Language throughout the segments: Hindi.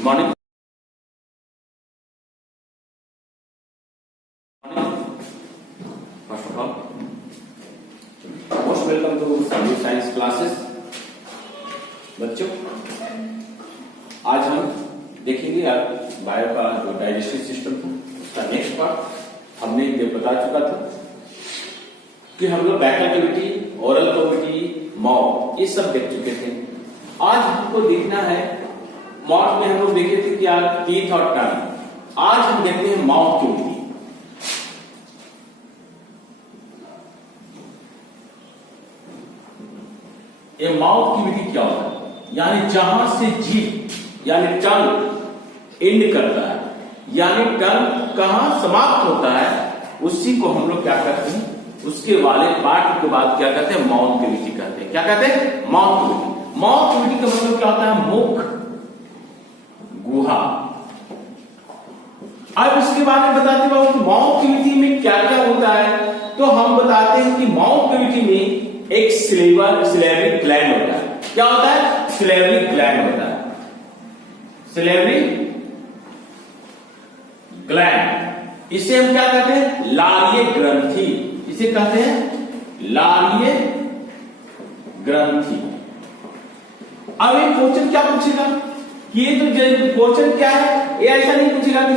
Good morning. First of all, most welcome to Sandeep Science classes. बच्चों, आज हम देखेंगे बायो का जो डाइजेस्टिव सिस्टम था उसका नेक्स्ट पार्ट। हमने ये बता चुका था कि हम लोग Baikal cavity, oral cavity, mouth ये सब देख चुके थे। आज हमको देखना है, माउथ में हम लोग देखे थे कि यार टीथ और टंग। आज हम देखते हैं माउथ कैविटी। ये माउथ कैविटी क्या होता है? यानी जहां से जीभ यानी टंग एंड करता है, यानी टंग कहां समाप्त होता है, उसी को हम लोग क्या कहते हैं, उसके वाले पार्ट के बाद क्या कहते हैं, माउथ कैविटी कहते हैं। क्या कहते हैं? Mouth cavity. माउथ कैविटी का मतलब क्या होता है? मुख गुहा। अब इसके बारे में बताते बाबू कि माउथ कैविटी में क्या क्या होता है। तो हम बताते हैं कि माउथ कैविटी में एक सिलेवरी ग्लैंड होता है। क्या होता है? सिलेवरी ग्लैंड होता है। सिलेवरी ग्लैंड, इसे हम क्या कहते हैं? लालीय ग्रंथि। इसे कहते हैं लालीय ग्रंथि। अब ये क्वेश्चन क्या पूछेगा कि ये तो क्वेश्चन क्या है, ये ऐसा नहीं पूछेगा कि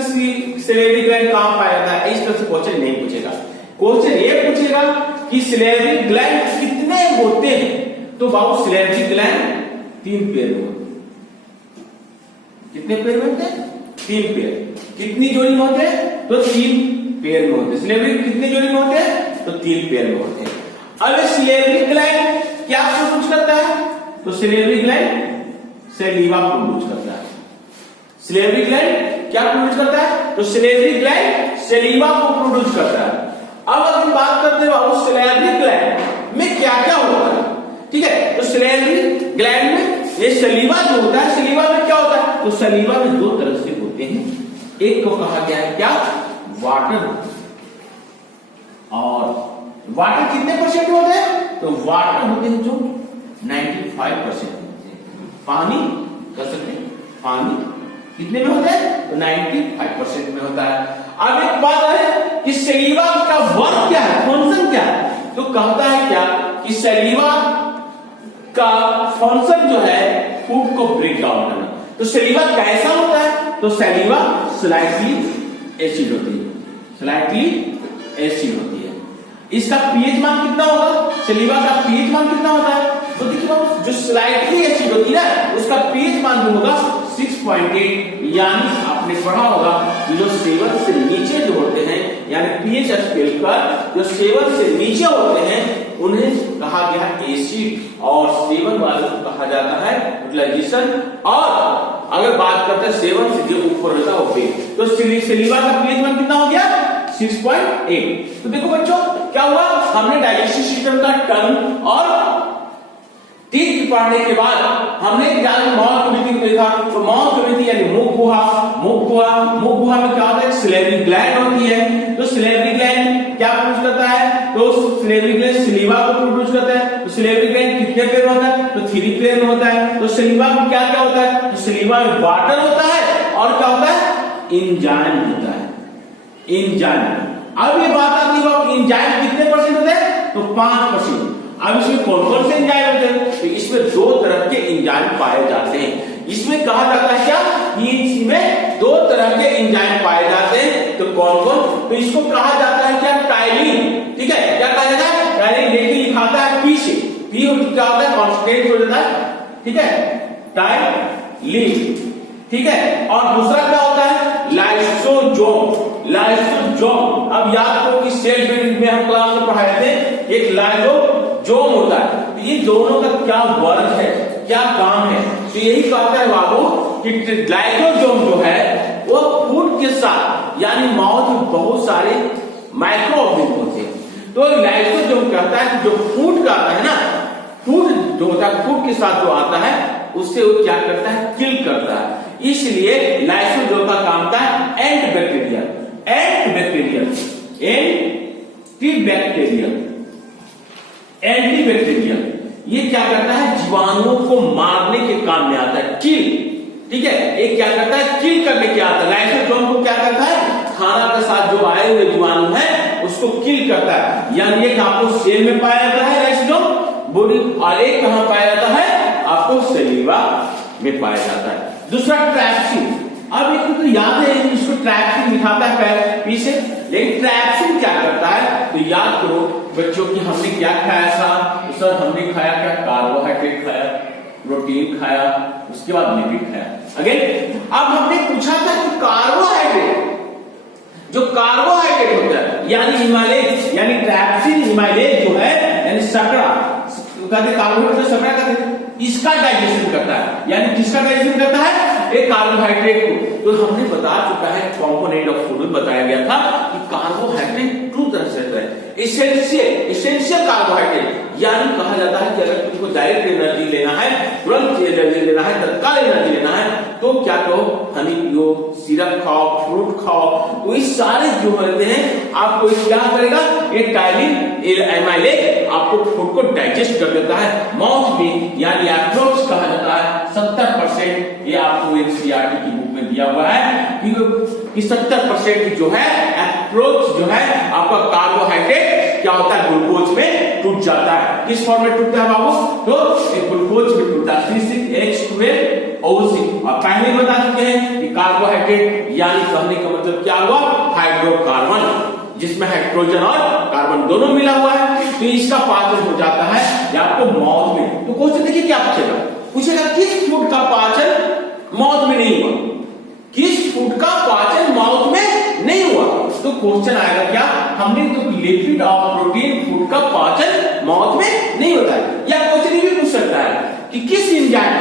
सिलेवरी ग्लैंड कहां पाया जाता है, इस तरह से क्वेश्चन नहीं पूछेगा। क्वेश्चन ये पूछेगा कि सिलेवरी ग्लैंड कितने होते हैं। तो बाबू सिलेवरी ग्लैंड 3 पेयर में होते हैं। कितने पेयर में होते हैं? 3 पेयर। कितनी जोड़ी में होते हैं? तो 3 पेयर में होते हैं। सिलेवरी कितने जोड़ी में होते हैं? तो 3 पेयर में होते हैं। अब सिलेवरी ग्लैंड क्या प्रोड्यूस करता है? तो सिलेवरी ग्लैंड सैलिवा प्रोड्यूस करता है। सिलेवरी ग्लैंड क्या प्रोड्यूस करता है? तो सिलेवरी ग्लैंड सैलिवा को प्रोड्यूस करता है। अब अगर बात करते हैं सिलेवरी ग्लैंड में क्या क्या होता है, ठीक है। तो सिलेवरी ग्लैंड में ये सलीवा जो होता है, सलीवा में क्या होता है? तो सलीवा में 2 तरह से होते हैं। एक को कहा गया है क्या? वाटर। और वाटर कितने परसेंट होते हैं? तो वाटर होते हैं जो 95% होते हैं। पानी कर सकते हैं, पानी कितने में होते हैं? तो 95% में होता है। अब एक बात है कि सलीवा का वर्क क्या है, फंक्शन क्या है। तो कहता है क्या कि सलीवा का फंक्शन जो है फूड को ब्रेक डाउन करना। तो सलीवा कैसा होता है? तो सलीवा स्लाइटली एसिड होती है, स्लाइटली एसिड होती है। इसका पीएच मान कितना होगा? सलीवा का पीएच मान कितना होता है? तो देखिए जो स्लाइटली एसिड होती है ना, उसका पीएच मान जो होगा 6.8, यानी आपने पढ़ा होगा कि जो 7 से नीचे जो होते हैं, यानी पीएच स्केल पर जो 7 से नीचे होते हैं उन्हें कहा गया एसिड, और 7 वाले को कहा जाता है यूटिलाइजेशन। और अगर बात करते हैं 7 से जो ऊपर होता है वो बेस। तो सलीवा का पीएच मान कितना हो गया? 6.8। तो देखो बच्चों क्या हुआ, हमने डाइजेस्टिव सिस्टम का टंग और टीथ पढ़ने के बाद हमने माउथ कैविटी को देखा। तो माउथ कैविटी यानी मुख गुहा। मुख गुहा में क्या होता है? सिलेवरी ग्लैंड होती है। तो सिलेवरी ग्लैंड क्या प्रोड्यूस करता है? तो सिलेवरी ग्लैंड सलीवा को प्रोड्यूस करता है। तो सिलेवरी ग्लैंड कितने पेयर में होता है? तो 3 पेयर में होता है। तो सलीवा में क्या क्या होता है? तो सलीवा में वाटर होता है और क्या होता है? एंजाइम होता है, एंजाइम। अब ये बात आती है एंजाइम कितने परसेंट होते हैं? तो 5%। अब इसमें कौन कौन से एंजाइम होते हैं? तो इसमें 2 तरह के एंजाइम पाए जाते हैं। इसमें कहा जाता है क्या कि इसमें 2 तरह के एंजाइम पाए जाते हैं। तो कौन कौन? तो इसको कहा जाता है क्या? टाइलिन। ठीक है, क्या कहा जाता है? टाइलिन लेके लिखाता है पी से। पी क्या होता है? कांस्टेंट हो जाता है, ठीक है, टाइलिन। ठीक है, और दूसरा क्या होता है? लाइसोसोम। लाइसोसोम अब याद करो कि सेल में हम क्लास में पढ़ाए थे, एक लाइसोसोम होता है। तो ये दोनों का क्या वर्क है, क्या काम है? तो यही कहता है बाबू कि लाइसोसोम जो है वो फूड के साथ, यानी माउथ में बहुत सारे माइक्रो ऑर्गेनिज्म होते हैं। तो लाइसोसोम कहता है कि जो फूड का आता है ना, फूड जो होता है, फूड के साथ जो आता है उससे वो क्या करता है? किल करता है। इसलिए लाइसोसोम का काम था एंटीबैक्टीरियल, एंटीबैक्टीरियल। ये क्या करता है? जीवाणुओं को मारने के काम में आता है, किल। ठीक है, ये क्या करता है, किल करने के आता है। लाइसोसोम को क्या करता है, खाना के साथ जो आए हुए जीवाणु है उसको किल करता है। यानी एक आपको सेल में पाया जाता है लाइसोसोम बॉडी, और एक कहां पाया जाता है, आपको सलीवा में पाया जाता है। दूसरा ट्रैप्सिन। अब एक तो याद है इसको ट्रैप्सिन दिखाता है पीछे, लेकिन ट्रैप्सिन क्या करता है, तो याद करो बच्चों की हमने क्या खाया था, सर हमने खाया क्या, कार्बोहाइड्रेट खाया, प्रोटीन खाया, उसके बाद लिपिड खाया। अगेन अब हमने पूछा था कि कार्बोहाइड्रेट, जो कार्बोहाइड्रेट होता है यानी हिमालय, यानी ट्रैप्सिन हिमालय जो है यानी सकरा कहते, कार्बोहाइड्रेट सकरा कहते, इसका डाइजेशन करता है। यानी किसका डाइजेशन करता है, एक कार्बोहाइड्रेट को। तो हमने बता चुका है कंपोनेंट ऑफ फूड में बताया गया था कि कार्बोहाइड्रेट टू तरह से रहता है, एसेंशियल कार्बोहाइड्रेट, यानी कहा जाता है कि अगर तुमको डायरेक्ट एनर्जी लेना है, तुरंत एनर्जी लेना है, तत्काल एनर्जी लेना है, तो क्या करो, हनी पियो, सिरप खाओ, फ्रूट खाओ। तो इस सारे जो होते हैं आपको क्या करेगा, ये टाइलिन एमाइलेज आपको फूड को डाइजेस्ट कर देता है माउथ में। यानी अप्रोक्स कहा जाता है 70%, ये आपको एनसीईआरटी की बुक में दिया हुआ है कि 70% जो है अप्रोच जो है आपका कार्बोहाइड्रेट क्या होता है, ग्लूकोज में टूट जाता है। किस फॉर्म में टूटता है बाबू, तो एक ग्लूकोज में टूटता है, C6H12O6। और पहले बता चुके हैं कि कार्बोहाइड्रेट यानी कहने का मतलब क्या हुआ, हाइड्रोकार्बन, जिसमें हाइड्रोजन और कार्बन दोनों मिला हुआ है। तो इसका पाचन हो जाता है या आपको माउथ में। तो क्वेश्चन देखिए क्या पूछेगा किस फूड का पाचन माउथ में नहीं हुआ, किस फूड का पाचन माउथ में नहीं हुआ। तो क्वेश्चन आएगा क्या, हमने तो लिपिड और प्रोटीन फूड का पाचन माउथ में नहीं होता है। या क्वेश्चन भी पूछ सकता है कि किस एंजाइम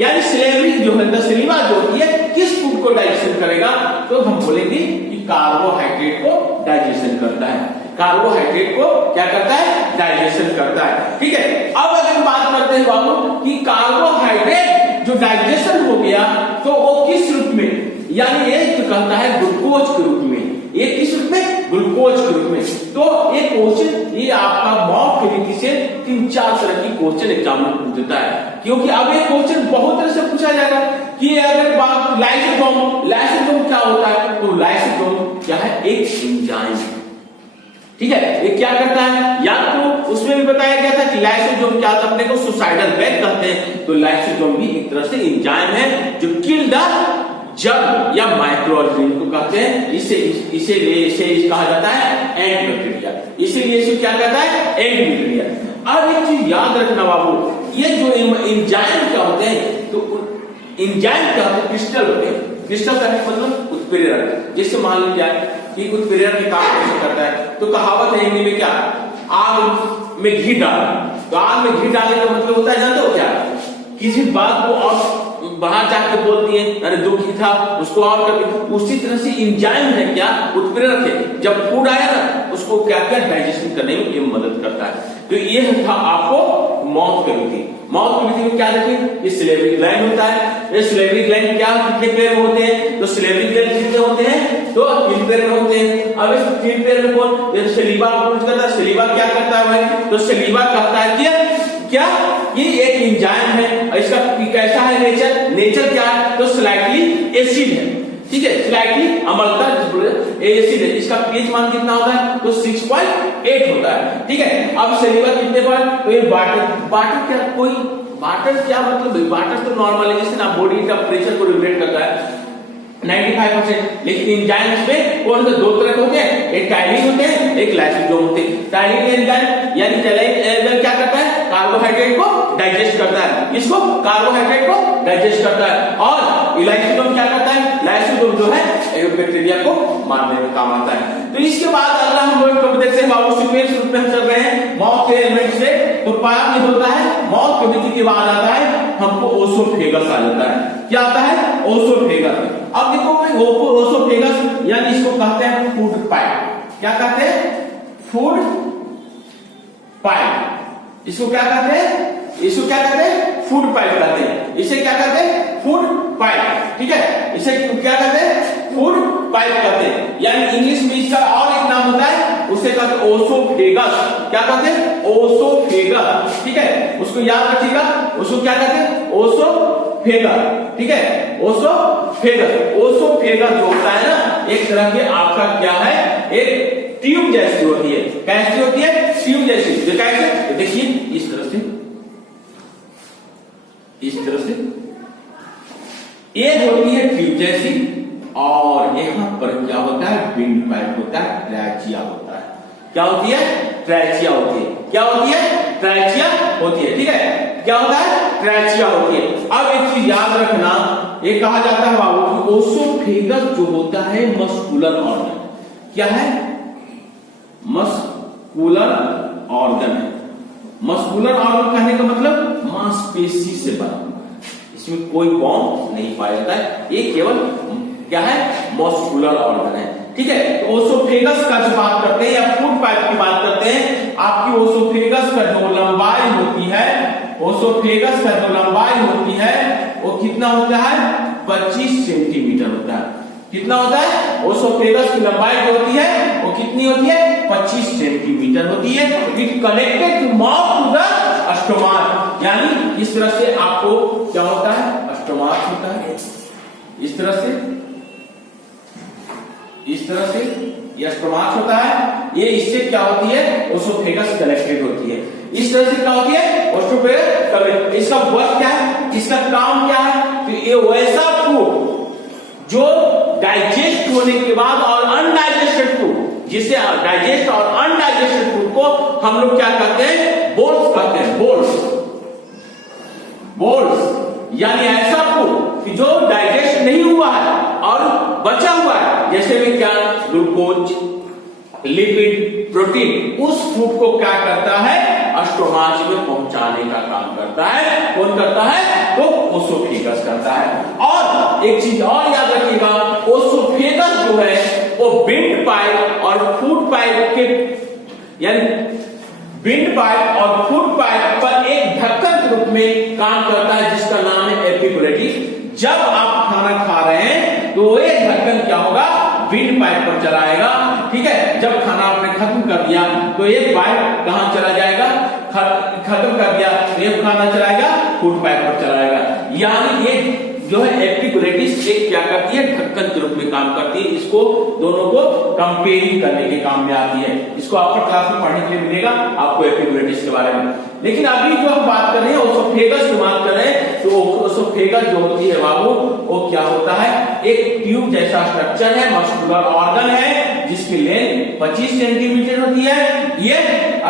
यानी सिलेवरी जो है, सलीवा जो होती है, किस फूड को डाइजेशन करेगा। तो हम बोलेंगे कि कार्बोहाइड्रेट को डाइजेशन करता है, कार्बोहाइड्रेट को क्या करता है, डाइजेशन करता है। ठीक है, अब अगर बात करते हैं बाबू कि कार्बोहाइड्रेट जो डाइजेशन हो गया तो वो किस रूप में, यानी ये तो कहता है ग्लूकोज के रूप में, ये किस रूप में, ग्लूकोज के रूप में। तो ये क्वेश्चन ये आपका मॉक कमिटी से 3-4 तरह की क्वेश्चन एग्जाम में पूछ देता है, क्योंकि अब ये क्वेश्चन बहुत तरह से पूछा जाएगा कि अगर बात लाइसोसोम क्या होता है, तो लाइसोसोम क्या है, एक एंजाइम। ठीक है, ये क्या करता है, या तो उसमें भी बताया गया था कि लाइसोसोम क्या अपने को सुसाइडल बैग कहते हैं। तो लाइसोसोम भी एक तरह से एंजाइम है जो किल द जर्म या माइक्रो ऑर्गेनिज्म को कहते हैं। इसे कहा जाता है एंड बैक्टीरिया, इसीलिए इसे क्या कहता है, एंड बैक्टीरिया। अब एक चीज याद रखना बाबू, ये जो एंजाइम क्या होते हैं, तो एंजाइम क्या होते हैं, क्रिस्टल होते हैं। क्रिस्टल का मतलब उत्प्रेरक, जिससे मान लीजिए कि उत्प्रेरक के काम कैसे करता है। तो कहावत है हिंदी में क्या, आग में घी डाल, तो आग में घी डालने का मतलब होता है जानते हो क्या, किसी बात को और बाहर जाकर बोलती है, अरे दुखी था उसको और कर। उसी तरह से एंजाइम है क्या, उत्प्रेरक है। जब फूड आया ना उसको क्या क्या डाइजेशन करने में ये मदद करता है। तो ये था आपको माउथ कैविटी। माउथ कैविटी में क्या देखें, ये सिलेवरी ग्लैंड होता है। ये सिलेवरी ग्लैंड क्या कितने पेयर में होते हैं, तो सिलेवरी ग्लैंड कितने होते हैं, तो 3 पेयर में होते हैं। अब इस 3 पेयर में कौन, सलीवा प्रोड्यूस करता है। सलीवा क्या करता है भाई, तो सलीवा कहता है क्या ये एक एंजाइम है। इसका कैसा है नेचर क्या है, तो स्लाइटली एसिड है। ठीक है, स्लाइटली अम्लता एसिड है। इसका पीएच मान कितना होता है, तो 6.8 होता है। ठीक है, अब सलीवा कितने पर, तो ये वाटर क्या, कोई वाटर क्या मतलब, वाटर तो नॉर्मल है, जैसे ना बॉडी का प्रेशर को रेगुलेट करता है 95%। लेकिन एंजाइम्स में कौन से 2 तरह के होते हैं, एक टाइलिन होते हैं, एक लाइसोसोम होते हैं। टाइलिन एंजाइम यानी टाइलिन क्या करता है, कार्बोहाइड्रेट को डाइजेस्ट करता है, इसको कार्बोहाइड्रेट को डाइजेस्ट करता है। और लाइसोसोम क्या करता है, लाइसोसोम जो है बैक्टीरिया को मारने में काम आता है। तो इसके बाद अगला हम लोग देखते हैं बाबू, सीक्वेंस रूप में हम चल रहे हैं माउथ के एलिमेंट से। तो पाया में होता है माउथ कैविटी के बाद आता है हमको ओसोफेगस आ जाता है। क्या आता है, ओसोफेगस। अब देखो भाई ओसोफेगस यानी इसको कहते हैं फूड पाइप। क्या कहते हैं, फूड पाइप। इसको क्या कहते हैं, इसको क्या कहते हैं, फूड पाइप कहते हैं। इसे क्या कहते हैं, फूड पाइप। ठीक है, इसे क्या कहते हैं, फूड पाइप कहते हैं। यानी इंग्लिश में इसका और एक नाम होता है, उसे कहते हैं ओसोफेगस। क्या कहते हैं, ओसोफेगस। ठीक है, उसको याद रखिएगा, उसको क्या कहते हैं, ओसोफेगस। ठीक है, ओसोफेगस। ओसोफेगस जो होता है ना, एक तरह के आपका क्या है, एक ट्यूब जैसी होती है। कैसी होती है? ट्यूब जैसी। कैसे? देखिए इस तरह से, इस तरह से ये होती है ट्यूब जैसी, और यहां पर क्या होता है, विंड पाइप होता है, ट्रैचिया होता है। क्या होती है? ट्रैचिया होती है। क्या होती है? ट्रैचिया होती है। ठीक है, क्या होता है? ट्रैचिया होती है। अब एक चीज याद रखना, ये कहा जाता है बाबू कि ओसोफेगस जो होता है मस्कुलर ऑर्गन। क्या है? मस्कुलर ऑर्गन है। मस्कुलर ऑर्गन कहने का मतलब मांसपेशी से बना हुआ है, इसमें कोई बॉन्ड नहीं पाया जाता है, ये केवल क्या है, मस्कुलर ऑर्गन है। ठीक है, तो ओसोफेगस का जो बात करते हैं या फूड पाइप की बात करते हैं, आपकी ओसोफेगस का जो लंबाई होती है, ओसोफेगस का जो लंबाई होती है वो कितना होता है? 25 सेंटीमीटर होता है। कितना होता है? ओसोफेगस की लंबाई जो होती है वो कितनी होती है? 25 सेंटीमीटर होती है। It connected to mouth to the stomach, यानी इस तरह से आपको क्या होता है? स्टोमक होता है। इस तरह से, इस तरह से यह स्टोमक होता है। ये इससे क्या होती है? ओसोफेगस कनेक्टेड होती है। इस तरह से क्या होती है? ओसोफेगस। इसका वर्क क्या है? इसका काम क्या है? तो ये वैसा फूड जो डाइजेस्ट होने के बाद और अनडाइजेस्टेड फूड, जिसे डाइजेस्ट और अनडाइजेस्टेड फूड को हम लोग क्या कहते हैं? बोल्स कहते हैं। बोल्स, बोल्स यानी ऐसा फूड कि जो डाइजेस्ट नहीं हुआ है और बचा हुआ है, जैसे में क्या, ग्लूकोज, लिपिड, प्रोटीन, उस फूड को क्या करता है? स्टोमक में पहुंचाने का काम करता है। कौन करता है? तो ओसोफेगस करता है। और एक चीज और याद रखिएगा, ओसोफेगस जो है वो विंड पाइप और फूड पाइप के, यानी विंड पाइप और फूड पाइप पर एक ढक्कन के रूप में काम करता है, जिसका नाम है एपिग्लोटिस। जब आप खाना खा रहे हैं तो ये ढक्कन क्या होगा? विंड पाइप पर चलाएगा। ठीक है, जब खाना आपने खत्म कर दिया तो ये पाइप कहां चला जाएगा? खत्म कर दिया तो ये खाना चलाएगा फूड पाइप पर चलाएगा। यानी ये जो है एपिग्लोटिस एक क्या करती है? ढक्कन के रूप में काम करती है। इसको दोनों को कंपेयरिंग करने के काम में आती है। इसको अपर क्लास में पढ़ने के लिए मिलेगा आपको एपिग्लोटिस के बारे में। लेकिन अभी जो हम बात कर रहे हैं ओसोफेगस की बात कर रहे हैं, तो ओसोफेगस जो होती है बाबू, वो क्या होता है? एक ट्यूब जैसा स्ट्रक्चर है, मस्कुलर ऑर्गन है, जिसकी लेंथ 25 सेंटीमीटर होती है। ये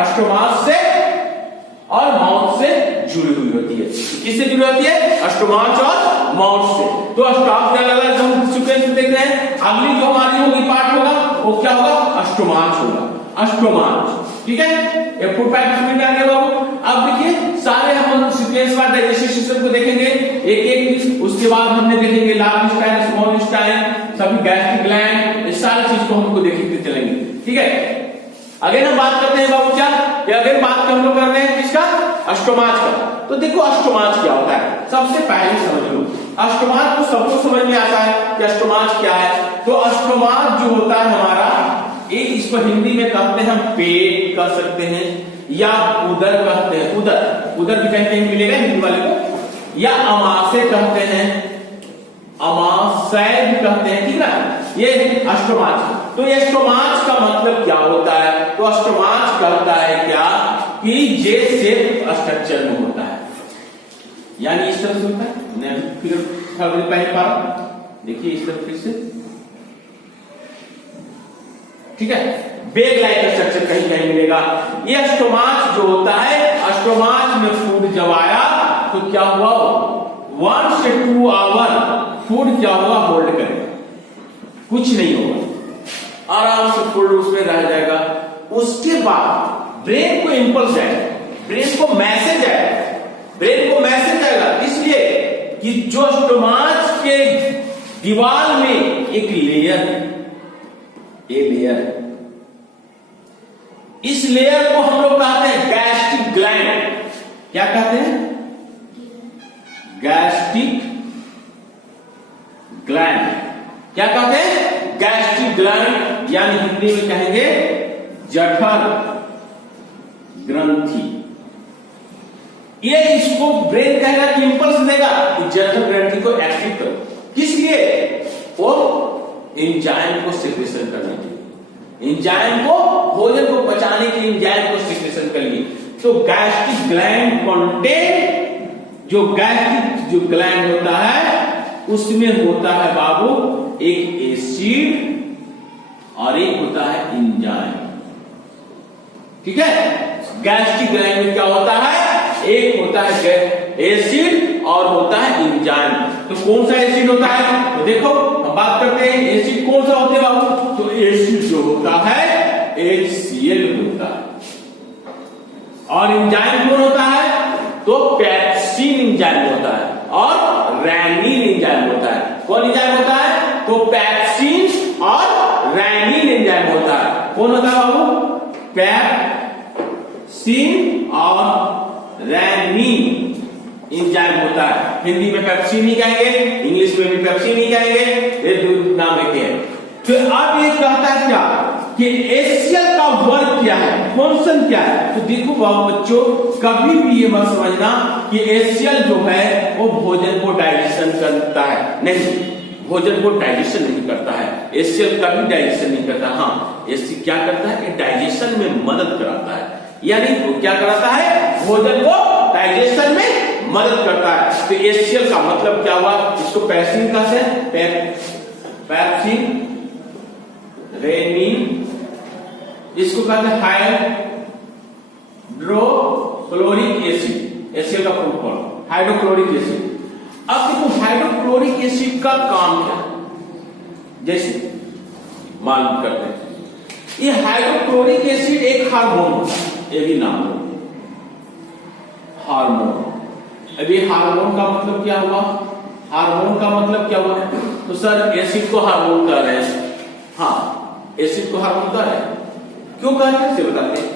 स्टोमक से और माउथ से जुड़ी हुई होती है। किससे जुड़ी होती है? स्टोमक और माउथ से। तो स्टॉप क्या लगा, जो हम सीक्वेंस में देख रहे हैं, अगली जो हमारी होगी पार्ट होगा वो क्या होगा? स्टोमक होगा। स्टोमक, ठीक है, ये फूड पाइप समझ में आ गया बाबू। अब देखिए सारे हम सीक्वेंस वार डाइजेस्टिव सिस्टम को देखेंगे एक एक, उसके बाद हमने देखेंगे लार्ज इंटेस्टाइन, स्मॉल इंटेस्टाइन, सभी गैस्ट्रिक ग्लैंड, इस सारी चीज को हमको देखते चलेंगे। ठीक है, अगर हम बात करते हैं बाबू क्या, अगर बात हम लोग कर रहे हैं किसका? स्टोमक का। तो देखो स्टोमक क्या होता है, सबसे पहले समझ लो। स्टोमक तो सबको समझ में आता है कि स्टोमक क्या है। तो स्टोमक जो होता है हमारा, एक इसको हिंदी में कहते हैं हम पेट कह सकते हैं, या उदर कहते हैं। उदर, उदर भी कहीं मिलेगा हिंदी वाले को, या अमाशय कहते हैं, अमाशय भी कहते हैं। ठीक है, ये स्टोमक। तो ये स्टोमक का मतलब क्या होता है? तो स्टोमक कहता है क्या कि जे शेप स्ट्रक्चर में होता है, यानी इस तरह से होता है। मैं फिर पहले पा देखिए इस तरह से, ठीक है, बेग लाइक स्ट्रक्चर कहीं कहीं मिलेगा। ये स्टोमक जो होता है, स्टोमक में फूड जब आया तो क्या हुआ? 1 से 2 आवर फूड क्या होगा? होल्ड करेगा, कुछ नहीं होगा, आराम से फूड उसमें रह जाएगा। उसके बाद ब्रेन को इंपल्स जाएगा, ब्रेन को मैसेज आएगा, ब्रेन को मैसेज आएगा, इसलिए कि जो स्टोमक के दीवार में एक लेयर है, ये लेयर है, इस लेयर को हम लोग कहते हैं गैस्ट्रिक ग्लैंड। क्या कहते हैं? Gastric gland. क्या कहते हैं? गैस्ट्रिक ग्लैंड, यानी हिंदी में कहेंगे जठर ग्रंथि। ये इसको ब्रेन कहेगा कि इंपल्स देगा कि जनरल ग्रंथि को एक्टिव करो। किस लिए? वो एंजाइम को सिक्रेशन करने के लिए, एंजाइम को, भोजन को पचाने के लिए एंजाइम को सिक्रेशन कर लिए। तो गैस्ट्रिक ग्लैंड कंटेन, जो गैस्ट्रिक जो ग्लैंड होता है उसमें होता है बाबू एक एसिड और एक होता है एंजाइम। ठीक है, गैस्ट्रिक ग्लैंड में क्या होता है? एक होता है एसिड और होता है एंजाइम। तो कौन सा एसिड होता है? तो देखो हम बात करते हैं एसिड कौन सा होते हैं बाबू। तो एसिड जो होता है HCl होता है, और एंजाइम कौन होता है? तो पेप्सिन एंजाइम होता है और रैनिन एंजाइम होता है। कौन एंजाइम होता है? तो पेप्सिन और रैनिन एंजाइम होता है। कौन होता है बाबू? पेप्सिन और रैनिन एंजाइम होता है। हिंदी में पेप्सिन ही कहेंगे, इंग्लिश में भी पेप्सिन ही कहेंगे, ये दो नाम एक है। तो अब ये कहता है क्या कि HCl का वर्क क्या है, फंक्शन क्या है? तो देखो बच्चों, कभी भी ये मत समझना कि HCl जो है वो भोजन को डाइजेशन करता है, नहीं, भोजन को डाइजेशन नहीं करता है। HCl कभी डाइजेशन नहीं करता। हाँ, HCl क्या करता है? डाइजेशन में मदद कराता है, यानी वो क्या कराता है? भोजन को डाइजेशन में मदद करता है। तो HCl का मतलब क्या हुआ? इसको पेप्सिन का से पेप्सिन रेनिन, इसको कहते हैं हाइड्रोक्लोरिक एसिड। HCl का फुल फॉर्म हाइड्रोक्लोरिक एसिड। अब देखो हाइड्रोक्लोरिक एसिड का काम क्या है, जैसे मालूम करते हैं। ये हाइड्रोक्लोरिक एसिड एक हार्मोन होता है, ये भी नाम लो, हार्मोन। अभी हार्मोन का मतलब क्या हुआ? हार्मोन का मतलब क्या हुआ? तो सर एसिड को हार्मोन कह रहे हैं। हाँ, एसिड को हार्मोन कह रहे हैं। क्यों कहते हैं इसे बताते हैं।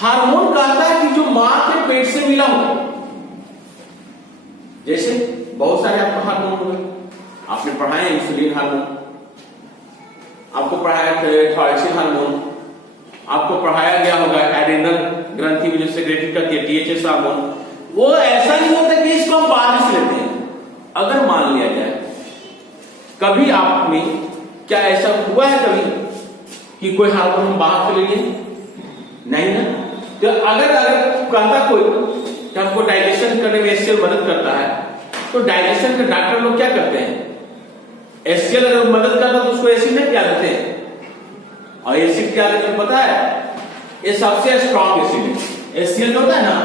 हार्मोन कहता है कि जो मां के पेट से मिला हो, जैसे बहुत सारे आपको हार्मोन हुए, आपने पढ़ा है इंसुलिन हार्मोन, आपको पढ़ाया थायराइड हार्मोन, आपको पढ़ाया गया होगा एड्रेनल ग्रंथि में जो सेक्रेटेड करती है THS हार्मोन। वो ऐसा नहीं होता कि इसको हम बाहर से लेते हैं। अगर मान लिया जाए कभी आप में क्या ऐसा हुआ है कभी कि कोई हार्मोन हम बाहर से ले लिए? नहीं ना। तो अगर कहता कोई कि हमको डाइजेशन करने में HCl मदद करता है, तो डाइजेशन के डॉक्टर लोग क्या करते हैं? HCl अगर मदद करता तो उसको एसिड में क्या देते हैं, और एसिड क्या देते हैं पता है? ये सबसे स्ट्रॉन्ग एसिड है। HCl जो होता है ना,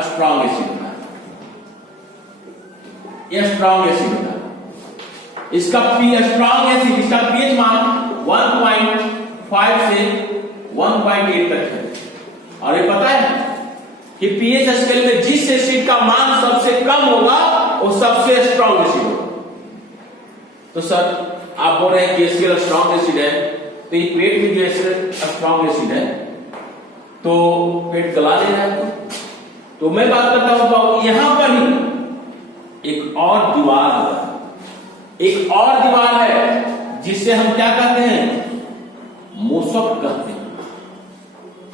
स्ट्रॉन्ग एसिड होता है, ये स्ट्रॉन्ग एसिड होता है। इसका स्ट्रॉन्ग एसिड, इसका पीएच मान 1.5 से 1.8 तक है। और ये पता है कि पीएच स्केल में जिस एसिड का मान सबसे कम होगा वो सबसे स्ट्रॉन्ग एसिड होगा। तो सर आप बोल रहे हैं कि HCl स्ट्रॉन्ग एसिड है, तो ये पेट में जो एसिड स्ट्रॉन्ग एसिड है तो पेट गला ले रहा है। तो मैं बात करता हूं यहां पर ही एक और दीवार है, एक और दीवार है जिससे हम क्या कहते हैं? मूसक कहते हैं।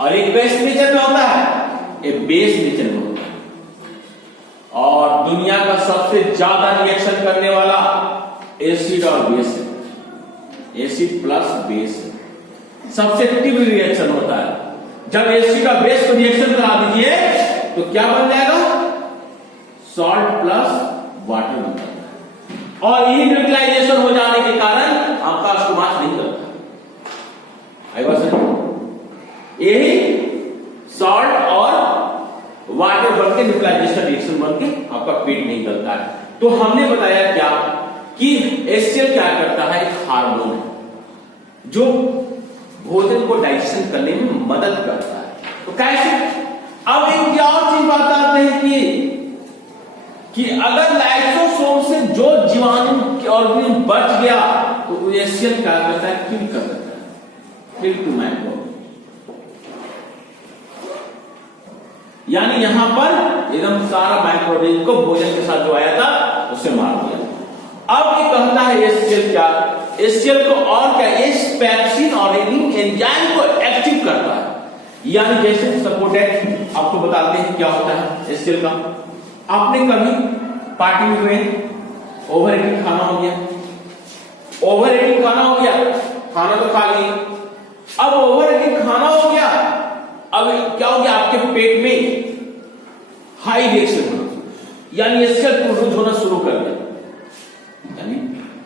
और एक बेस नेचर में होता है, एक बेस नेचर में होता है। और दुनिया का सबसे ज्यादा रिएक्शन करने वाला एसिड और बेस है, एसिड प्लस बेस है, सबसे एक्टिव रिएक्शन होता है। जब एसिड और बेस को रिएक्शन करा दीजिए तो क्या बन जाएगा? सॉल्ट प्लस वाटर बन जाएगा। और यही न्यूट्रलाइजेशन हो जाने के कारण आपका स्टोमक नहीं करता। यही सॉल्ट और वाटर बनके न्यूट्रलाइजेशन रिएक्शन बनके आपका पेट नहीं गलता है। तो हमने बताया क्या कि HCl क्या करता है? एक हार्मोन है जो भोजन को डाइजेशन करने में मदद करता है। तो कैसे? अब एक क्या और चीज बताते हैं कि अगर लाइसोसोम से जो जीवाणु ऑर्गेनिज्म बच गया तो HCl क्या करता है? किल कर देता है, किल टू माइक्रो। यानी यहां पर एकदम सारा माइक्रोऑर्गेनिज्म को भोजन के साथ जो आया था उसे मार दिया। अब ये कहता है HCl क्या? HCl को और क्या? इस पेप्सिन और रेनिन एंजाइम को एक्टिव करता है। यानी जैसे सपोर्टेड आपको बताते हैं क्या होता है HCl का। आपने कभी पार्टी में गए, ओवर ईटिंग खाना हो गया, ओवर ईटिंग खाना हो गया, खाना तो खा लिए, अब ओवर ईटिंग खाना हो गया, अब क्या हो गया आपके पेट में हाई रिएक्शन होना, यानी HCl प्रोड्यूस होना शुरू कर दिया, यानी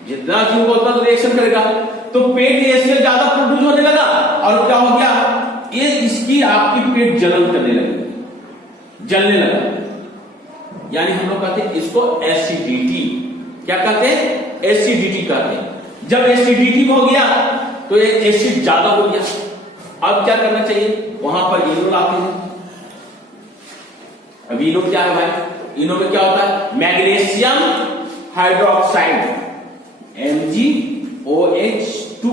जितना क्यों उतना तो रिएक्शन करेगा, तो पेट में HCl ज्यादा प्रोड्यूस होने लगा और क्या हो गया, ये इसकी आपकी पेट जलन करने लगी, जलने लगा, यानी हम लोग कहते हैं इसको एसिडिटी। क्या कहते हैं? एसिडिटी कहते हैं। जब एसिडिटी हो गया तो ये एसिड ज्यादा हो गया, अब क्या करना चाहिए, वहां पर इनो लाते हैं। अब इनो क्या है भाई, इनो में क्या होता है, मैग्नीशियम हाइड्रोक्साइड MgOH2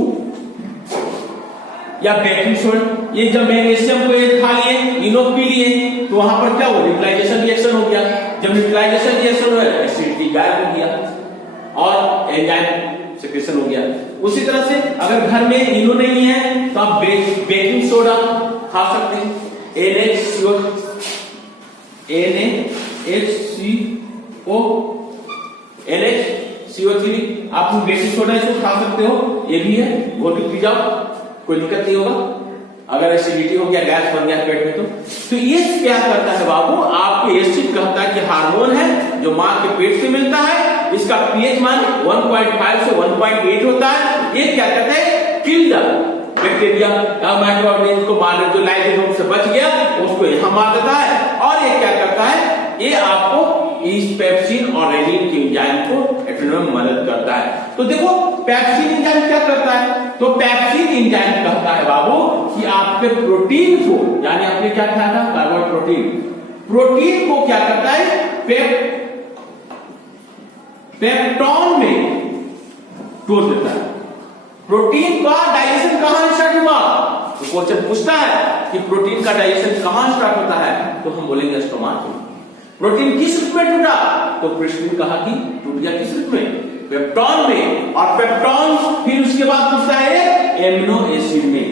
या बेकिंग सोडा। ये जब मैग्नीशियम को ये खा लिए, इनो पी लिए, तो वहां पर क्या हो, न्यूट्रलाइजेशन रिएक्शन हो गया। जब न्यूट्रलाइजेशन रिएक्शन हुआ, एसिडिटी गायब हो गया और एंजाइम सेक्रेशन हो गया। उसी तरह से अगर घर में इनो नहीं है तो आप बेकिंग सोडा खा सकते हैं, NaHCO3 आप बेकिंग सोडा इसको खा सकते हो, ये भी है, घोल के पी जाओ, कोई दिक्कत नहीं होगा। अगर एसिडिटी हो गया, गैस बन गया पेट में, तो ये क्या करता है बाबू, आपके एसिड कहता है कि हार्मोन है जो मां के पेट से मिलता है, इसका पीएच मान 1.5 से 1.8 होता है। ये क्या करता है, किल द बैक्टीरिया या माइक्रो ऑर्गेनिज्म को मारने, जो लाइसोसोम से बच गया उसको यहां मार देता है। और ये क्या करता है, ये आपको इस पेप्सिन और रेनिन के एंजाइम को एटोनम में मदद करता है। तो देखो पेप्सिन एंजाइम क्या करता है, तो पेप्सिन एंजाइम कहता है बाबू कि आपके प्रोटीन को, यानी आपने क्या खाया था, कार्बोहाइड्रेट प्रोटीन, प्रोटीन को क्या करता है, पेप्टोन में तोड़ देता है। प्रोटीन का डाइजेशन कहां स्टार्ट हुआ, तो क्वेश्चन पूछता है कि प्रोटीन का डाइजेशन कहां स्टार्ट होता है, तो हम बोलेंगे स्टोमाच। प्रोटीन किस रूप में टूटा, तो प्रिस्टीन कहा कि टूट गया किस रूप में, पेप्टोन में, और पेप्टोन फिर उसके बाद टूटता है एमिनो एसिड में,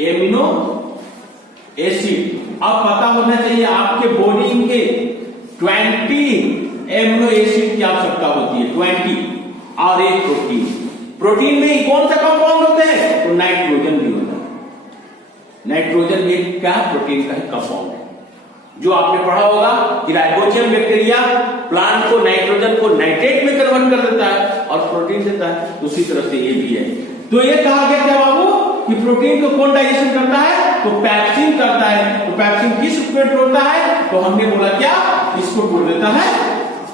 एमिनो एसिड। अब पता होना चाहिए आपके बॉडी के 20 एमिनो एसिड की आवश्यकता होती है, 20, और एक प्रोटीन। प्रोटीन में कौन सा कंपाउंड होते हैं, तो नाइट्रोजन भी होता है। नाइट्रोजन भी क्या प्रोटीन का कंपाउंड है, जो आपने पढ़ा होगा कि राइबोसोम बैक्टीरिया प्लांट को नाइट्रोजन को नाइट्रेट में कन्वर्ट कर देता है और प्रोटीन देता है, उसी तरह से ये भी है। तो ये कहा गया क्या बाबू कि प्रोटीन को कौन डाइजेशन करता है, तो पेप्सिन करता है। तो पेप्सिन किस रूप में तोड़ता है, तो हमने बोला क्या, इसको तोड़ देता है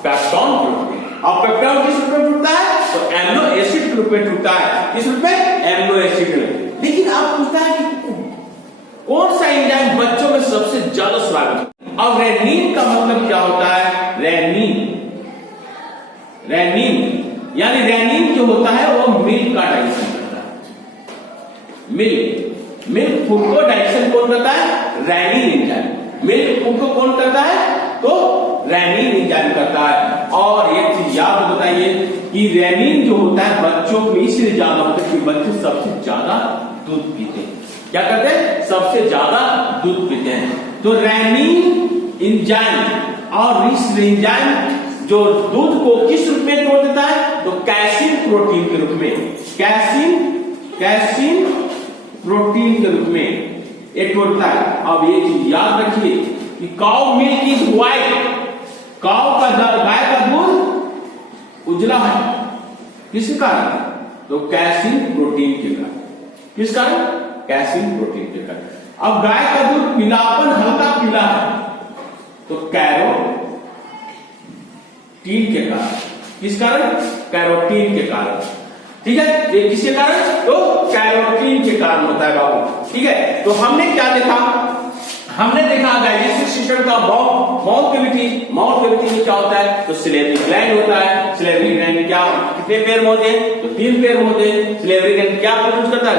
पेप्टोन के रूप में। और पेप्टोन किस रूप में टूटता है, तो एमिनो एसिड के रूप में टूटता है। किस रूप में, एमिनो एसिड। लेकिन आप पूछता है कि कौन सा एंजाइम बच्चों में सबसे ज्यादा स्वागत। अब रेनिन का मतलब क्या होता है, रेनिन, यानी रेनिन जो होता है वो मिल्क का डाइजेशन करता है। मिल्क फूड को डाइजेशन कौन करता है, रेनिन एंजाइम। मिल्क फूड को कौन करता है, तो रेनिन एंजाइम करता है। और एक चीज याद बताइए कि रेनिन जो होता है बच्चों में इसलिए ज्यादा होता है कि बच्चे सबसे ज्यादा दूध पीते हैं। क्या करते हैं, सबसे ज्यादा दूध पीते हैं। तो रेनिन एंजाइम और इस एंजाइम जो दूध को किस रूप में तोड़ देता है, तो कैसीन प्रोटीन के रूप में, कैसीन प्रोटीन के रूप में ये तोड़ता है। अब ये चीज याद रखिए कि cow milk is white, cow का गाय का दूध उजला है, किस कारण, तो कैसीन प्रोटीन के कारण। किस कारण, कैसीन प्रोटीन के कारण। अब गाय का दूध पीलापन हल्का पीला है, तो कैरोटीन के कारण। किस कारण, कैरोटीन के कारण। ठीक है, ये किसके कारण, तो कैरोटीन के कारण होता है बाबू। ठीक है, तो हमने क्या देखा, हमने देखा डाइजेस्टिव सिस्टम का माउथ कैविटी में क्या होता है, तो सिलेवरी ग्लैंड होता है। सिलेवरी ग्लैंड में क्या कितने पैर में होते हैं, तो 3 पैर में होते हैं। सिलेवरी ग्लैंड क्या प्रोड्यूस करता है,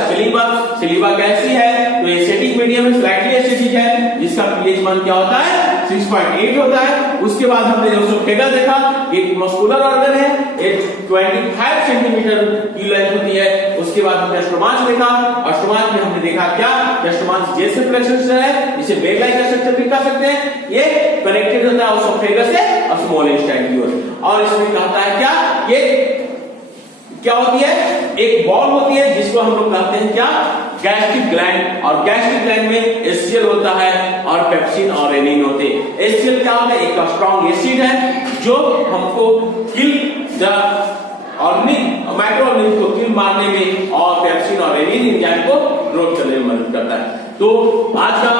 सिलीवा कैसी है, तो एसिडिक मीडियम में स्लाइटली एसिडिक है, जिसका पीएच मान क्या होता है, 6.8 होता है। उसके बाद हमने एसोफेगस देखा, एक मस्कुलर ऑर्गन है, एक 25 सेंटीमीटर की लेंथ होती है, उसके उसके बाद हमने अष्टमांश देखा। अष्टमांश में हमने देखा क्या, अष्टमांश जैसे फ्लेक्शन है, इसे बेग लाइक का स्ट्रक्चर भी कह सकते हैं। ये कनेक्टेड होता है ओसोफेगस से और स्मॉल इंटेस्टाइन की ओर, और इसमें कहता है क्या, ये क्या होती है, एक बॉल होती है जिसको हम लोग कहते हैं क्या, गैस्ट्रिक ग्लैंड, और गैस्ट्रिक ग्लैंड में एचसीएल होता है और पेप्सिन और रेनिन होते हैं। एचसीएल क्या होता है, एक स्ट्रॉन्ग एसिड है जो हमको किल द माइक्रो ऑर्गेनिज्म को किल मारने में और पेप्सिन और रेनिन एंजाइम को ग्रोथ करने में मदद करता है। तो आज का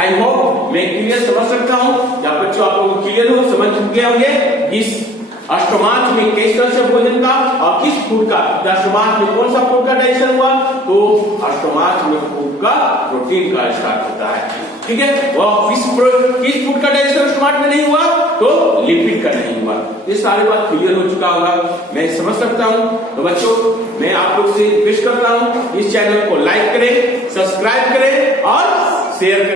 आई होप मैं क्लियर समझ सकता हूं, या बच्चों आप लोग क्लियर हो, समझ चुके होंगे इस अष्टमांश में किस तरह से भोजन का और किस फूड का, अष्टमांश में कौन सा फूड का डाइजेशन हुआ, तो अष्टमांश में फूड का प्रोटीन का स्टार्ट होता है, ठीक है। और किस फूड का डाइजेशन अष्टमांश में नहीं हुआ, तो लिपिड का नहीं हुआ। ये सारी बात क्लियर हो चुका होगा, मैं समझ सकता हूं। तो बच्चों मैं आप लोग से रिक्वेस्ट करता हूं, इस चैनल को लाइक करें, सब्सक्राइब करें और शेयर करें।